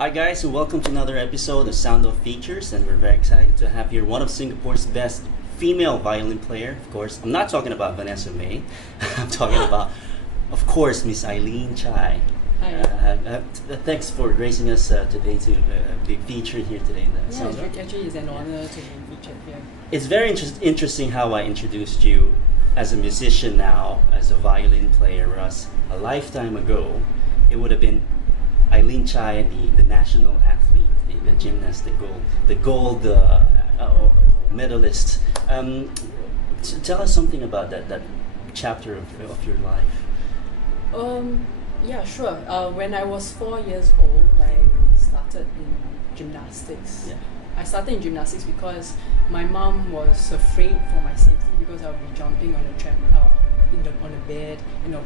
Hi guys, and welcome to another episode of Sound of Features, and we're very excited to have here one of Singapore's best female violin player. Of course, I'm not talking about Vanessa May. I'm talking about, of course, Miss Eileen Chai. Hi. Thanks for gracing us today to be featured here today in the Sound of. Actually, it's an honor to be featured here. It's very interesting how I introduced you as a musician now, as a violin player, whereas a lifetime ago, it would have been Eileen Chai, the national athlete, the gymnast, the gold medalist. Tell us something about that chapter of your life. Yeah, sure. When I was 4 years old, I started in gymnastics. Yeah. I started in gymnastics because my mom was afraid for my safety because I'll be jumping on on the bed,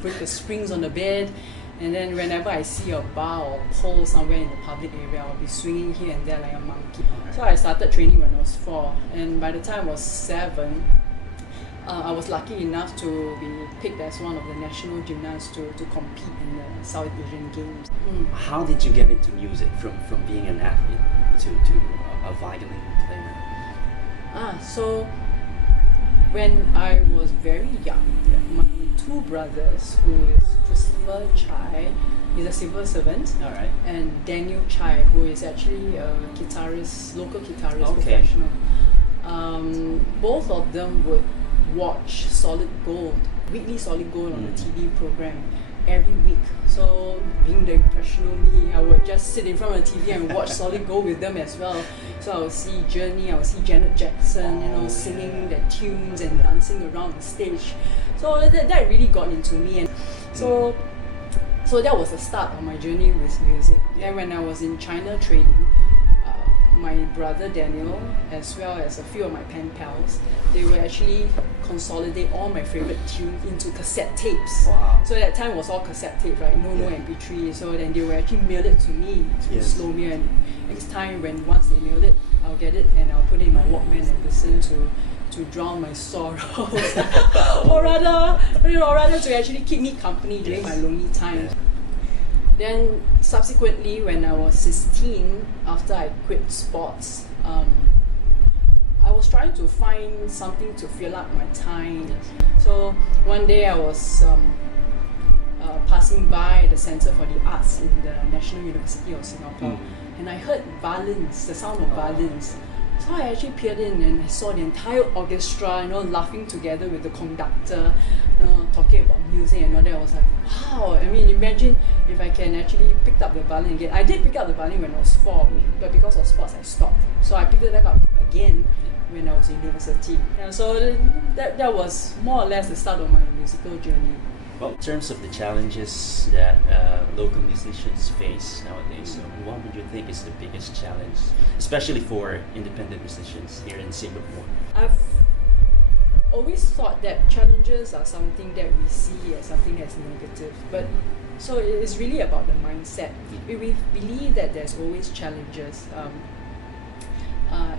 break the springs on the bed. And then whenever I see a bar or pole somewhere in the public area, I'll be swinging here and there like a monkey. So I started training when I was 4, and by the time I was 7, I was lucky enough to be picked as one of the national gymnasts to compete in the South Asian Games. How did you get into music from being an athlete to a violin player? So when I was very young, my 2 brothers, who is Christopher Chai, he's a civil servant, All right. and Daniel Chai, who is actually a guitarist, local guitarist, Okay. professional. Both of them would watch Solid Gold, weekly Solid Gold on the TV program every week. So being the impressionable me, I would just sit in front of the TV and watch Solid Gold with them as well. So I would see Journey, I would see Janet Jackson, singing their tunes and dancing around the stage. So that really got into me, and so that was the start of my journey with music. Then when I was in China training, my brother Daniel, as well as a few of my pen pals, they would actually consolidate all my favorite tunes into cassette tapes. Wow. So at that time it was all cassette tape, right? No MP3. So then they would actually mail it to me to slow me, and next time once they mail it, I'll get it and I'll put it in my Walkman and listen to drown my sorrows, or rather to actually keep me company during my lonely times. Then subsequently, when I was 16, after I quit sports, I was trying to find something to fill up my time. So one day I was passing by the Centre for the Arts in the National University of Singapore, and I heard violins, the sound of violins. So I actually peered in and I saw the entire orchestra, laughing together with the conductor, talking about music and all that. I was like, wow! I mean, imagine if I can actually pick up the violin again. I did pick up the violin when I was 4, but because of sports, I stopped. So I picked it back up again when I was in university. So that was more or less the start of my musical journey. Well, in terms of the challenges that local musicians face nowadays, what would you think is the biggest challenge, especially for independent musicians here in Singapore? I've always thought that challenges are something that we see as something that's negative, but so it's really about the mindset. We believe that there's always challenges.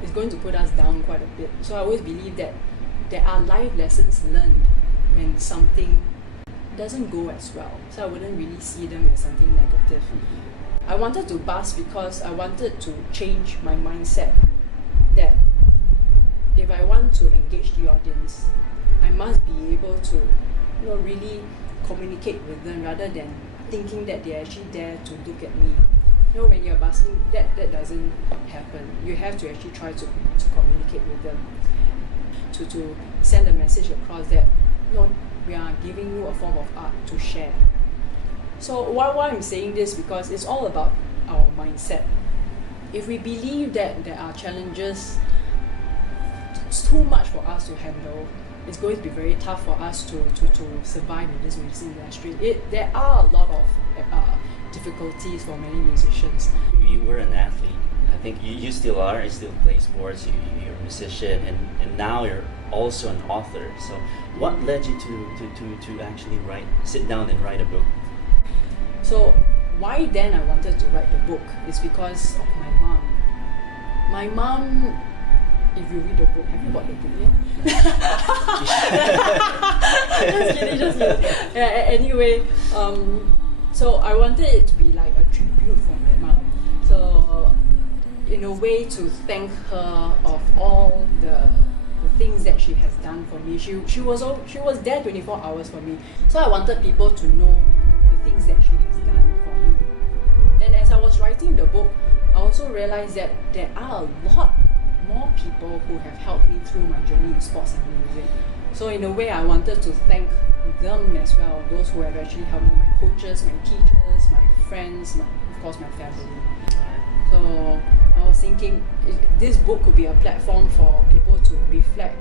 It's going to put us down quite a bit. So I always believe that there are life lessons learned when something doesn't go as well. So I wouldn't really see them as something negative. I wanted to bust because I wanted to change my mindset that if I want to engage the audience, I must be able to really communicate with them rather than thinking that they're actually there to look at me. When you're busking, that doesn't happen. You have to actually try to communicate with them, to send a message across that we are giving you a form of art to share. So why I'm saying this, because it's all about our mindset. If we believe that there are challenges, it's too much for us to handle, it's going to be very tough for us to survive in this music industry. There are a lot of difficulties for many musicians. You were an athlete. I think you still are. You still play sports. You're a musician, and now you're also an author. So, what led you to actually sit down and write a book? So, why then I wanted to write the book is because of my mom. My mom, if you read the book, have you bought the book yet? Just kidding. Yeah, anyway, so I wanted it to be like a tribute from my mom. So, in a way, to thank her of all the things that she has done for me. She was there 24 hours for me. So I wanted people to know the things that she has done for me. And as I was writing the book, I also realized that there are a lot more people who have helped me through my journey in sports and music. So in a way, I wanted to thank them as well, those who have actually helped me, my coaches, my teachers, my friends, of course my family. So I was thinking this book could be a platform for people to reflect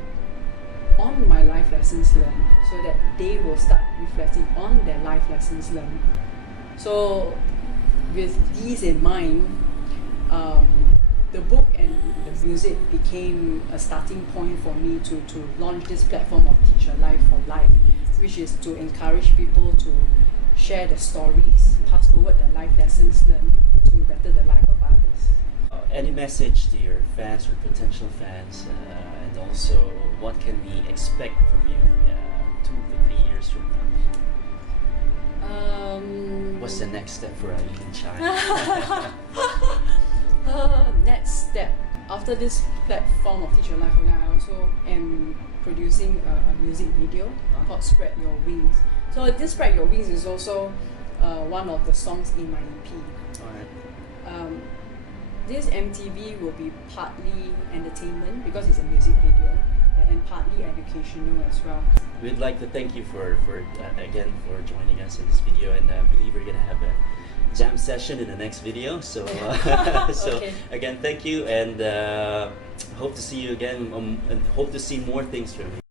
on my life lessons learned, so that they will start reflecting on their life lessons learned. So with these in mind, the book and the music became a starting point for me to launch this platform of Teach a Life for Life, which is to encourage people to share their stories, pass forward their life lessons learned to better the life of others. Any message to your fans or potential fans, and also what can we expect from you 2 to 3 years from now? What's the next step for Eileen Chai? Next step, after this platform of Teach Your Life for Life, I also am producing a music video called Spread Your Wings. So this Spread Your Wings is also one of the songs in my EP. Alright. This MTV will be partly entertainment because it's a music video, and partly educational as well. We'd like to thank you for again for joining us in this video, and I believe we're gonna have a jam session in the next video. So so Okay. again, thank you, and hope to see you again, and hope to see more things from you.